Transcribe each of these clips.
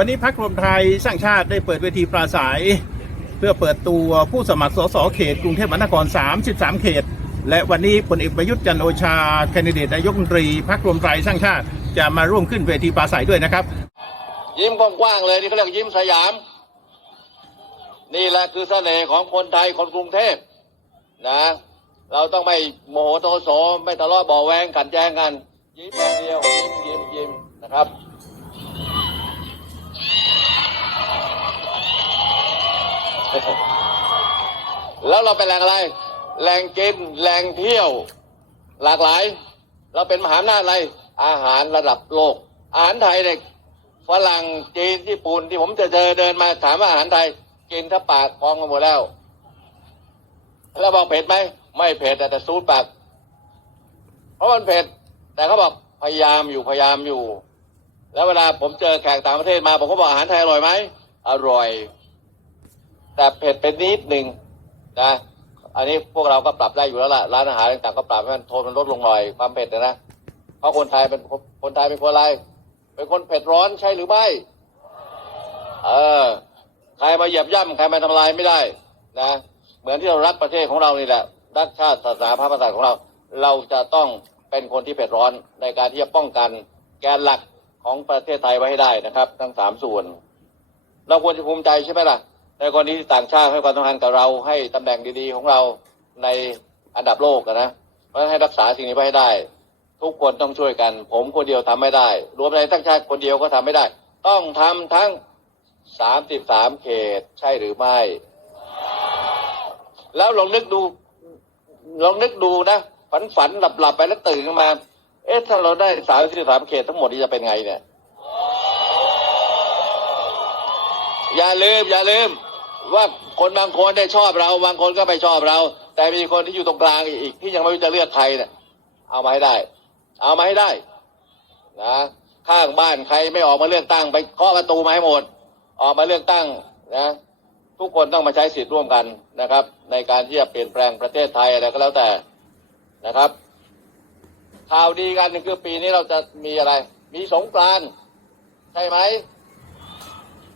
วันนี้พักรวมไทยสร้างชาติได้เปิดเวทีปราศัย เพื่อเปิดตัวผู้สมัครสสเขตกรุงเทพมหานคร 33 เขต และวันนี้พลเอกประยุทธ์จันโอชาแคนดิเดตนายกรัฐมนตรีพักรวมไทยสร้างชาติจะมาร่วมขึ้นเวทีปราศัยด้วยนะครับ ยิ้มกว้างๆเลยนี่เขาเรียกยิ้มสยาม นี่แหละคือเสน่ห์ของคนไทยคนกรุงเทพนะเราต้องไม่โมโหโทโสไม่ทะเลาะบาะแวงขัดแย้งกัน ยิ้มอย่างเดียวยิ้มยิ้มยิ้มนะครับ แล้วเราเป็นแหล่งอะไร แหล่งกินแหล่งเที่ยว หลากหลาย เราเป็นมหาอำนาจอะไร อาหารระดับโลก อาหารไทยเนี่ยฝรั่งจีนญี่ปุ่นที่ผมจะเจอเดินมาถามว่าอาหารไทย กินถ้าปากพร้องกันหมดแล้ว แล้วบอกเผ็ดไหมไม่เผ็ดแต่แต่ซูดปากเพราะมันเผ็ด แต่เขาบอกพยายามอยู่พยายามอยู่ แล้วเวลาผมเจอแขกต่างประเทศมาผมก็บอกอาหารไทยอร่อยไหมอร่อย แต่เผ็ดเป็นนิดหนึ่ง นะอันนี้พวกเราก็ปรับได้อยู่แล้วล่ะร้านอาหารต่างๆก็ปรับให้มันโทนมันลดลงหน่อยความเผ็ดนะนะเพราะคนไทยเป็นคนคนไทยเป็นคนอะไรเป็นคนเผ็ดร้อนใช่หรือไม่ เออ ใครมาเหยียบย่ำใครมาทำลายไม่ได้ นะเหมือนที่เรารักประเทศของเรานี่แหละรักชาติศาสนาพระมหากษัตริย์ของเรา เราจะต้องเป็นคนที่เผ็ดร้อนในการที่จะป้องกันแกนหลักของประเทศไทยไว้ให้ได้นะครับ ทั้งสามส่วน เราควรจะภูมิใจใช่ไหมล่ะ ในกรณีที่ต่างชาติให้ความสำคัญกับเราให้ตำแหน่งดีๆของเราในอันดับโลกนะเพราะนั้นให้รักษาสิ่งนี้ไว้ให้ได้ ทุกคนต้องช่วยกัน ผมคนเดียวทำไม่ได้ รวมในทั้งชาติคนเดียวก็ทำไม่ได้ ต้องทำทั้งสามสิบสามเขตใช่หรือไม่ แล้วลองนึกดูลองนึกดูนะ ฝันฝันหลับหลับไปแล้วตื่นขึ้นมา เอ๊ะถ้าเราได้สามสิบสามเขตทั้งหมดนี่จะเป็นไงเนี่ย อย่าลืม อย่าลืม ว่าคนบางคนได้ชอบเรา บางคนก็ไม่ชอบเรา แต่มีคนที่อยู่ตรงกลางอีกที่ยังไม่รู้จะเลือกใครเนี่ยเอามาให้ได้ เอามาให้ได้นะข้างบ้านใครไม่ออกมาเลือกตั้งไปเคาะประตูมาให้หมด ออกมาเลือกตั้งนะ ทุกคนต้องมาใช้สิทธิ์ร่วมกันนะครับ ในการที่จะเปลี่ยนแปลงประเทศไทยอะไรก็แล้วแต่นะครับข่าวดีกันหนึ่งคือปีนี้เราจะมีอะไร มีสงกรานต์ใช่ไหม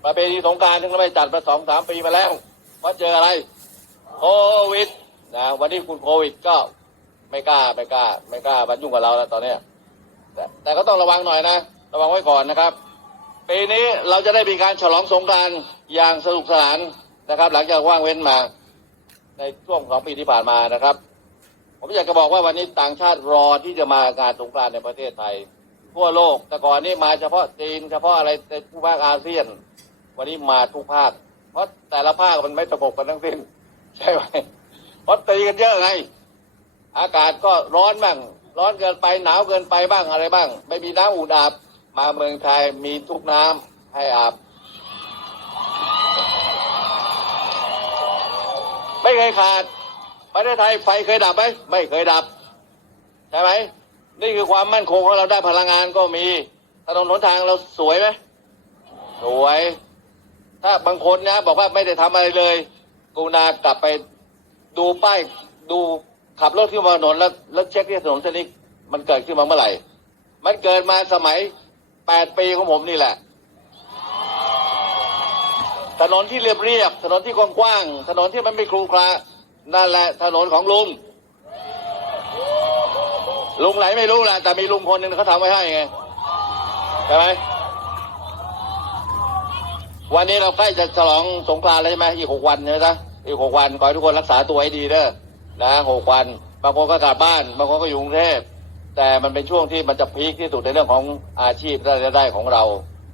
ประเพณีสงการถึงเราไม่จัดมาสองสามปีมาแล้วเพราะเจออะไร โควิดนะวันนี้คุณโควิดก็ไม่กล้าไม่กล้า ไม่กล้ามายุ่งกับเราแล้วตอนเนี้ยแต่แต่ก็ต้องระวังหน่อยนะ ระวังไว้ก่อนนะครับ ปีนี้เราจะได้มีการฉลองสงการอย่างสนุกสนานนะครับ หลังจากว่างเว้นมาในช่วงสองปีที่ผ่านมานะครับ ผมอยากจะบอกว่าวันนี้ต่างชาติรอที่จะมางานสงกานต์ในประเทศไทย ทั่วโลกแต่ก่อนนี่มาเฉพาะจีนเฉพาะอะไรในภูมิภาคอาเซียน วันนี้มาทุกภาค เพราะแต่ละภาคมันไม่สงบกันทั้งสิ้น ใช่ไหมเพราะตีกันเยอะไง อากาศก็ร้อนบ้าง ร้อนเกินไปหนาวเกินไปบ้างอะไรบ้าง ไม่มีน้ำอุ่นอาบ มาเมืองไทยมีทุกน้ำให้อาบ ไม่เคยขาดประเทศไทยไฟเคยดับไหมไม่เคยดับ ใช่ไหมนี่คือความมั่นคงของเราได้พลังงานก็มีถนนหนทางเราสวยไหมสวย ถ้าบางคนนะบอกว่าไม่ได้ทำอะไรเลยกรุณากลับไปดูป้ายดูขับรถขึ้นมาถนนแล้วแล้วเช็คที่ถนนเส้นนี้มันเกิดขึ้นมาเมื่อไหร่ มันเกิดมาสมัยแปดปีของผมนี่แหละ ถนนที่เรียบเรียบถนนที่กว้างๆถนนที่มันไม่ครูครานั่นแหละถนนของลุงลุงไหนไม่รู้แหละแต่มีลุงคนหนึ่งเขาทำไว้ให้ไงใช่ไหม วันนี้เราใกล้จะฉลองสงกรานต์แล้วใช่ไหมอีกหกวันใช่ไหมจ๊ะอีกหกวันขอให้ทุกคนรักษาตัวให้ดีเด้อนะหกวันบางคนก็กลับบ้านบางคนก็อยู่กรุงเทพแต่มันเป็นช่วงที่มันจะพีคที่สุดในเรื่องของอาชีพรายได้ของเรา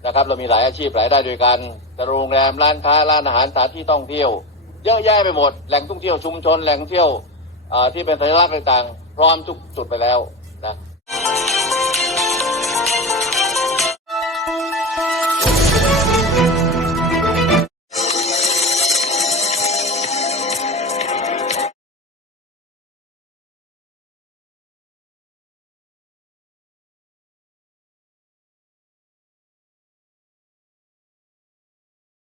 นะครับ เรามีหลายอาชีพหลายได้ด้วยกันจะโรงแรมร้านค้าร้านอาหารสถานที่ท่องเที่ยวเยอะแยะไปหมดแหล่งท่องเที่ยวชุมชนแหล่งท่องเที่ยวที่เป็นสัญลักษณ์ต่างๆ พร้อมทุกจุดไปแล้วนะ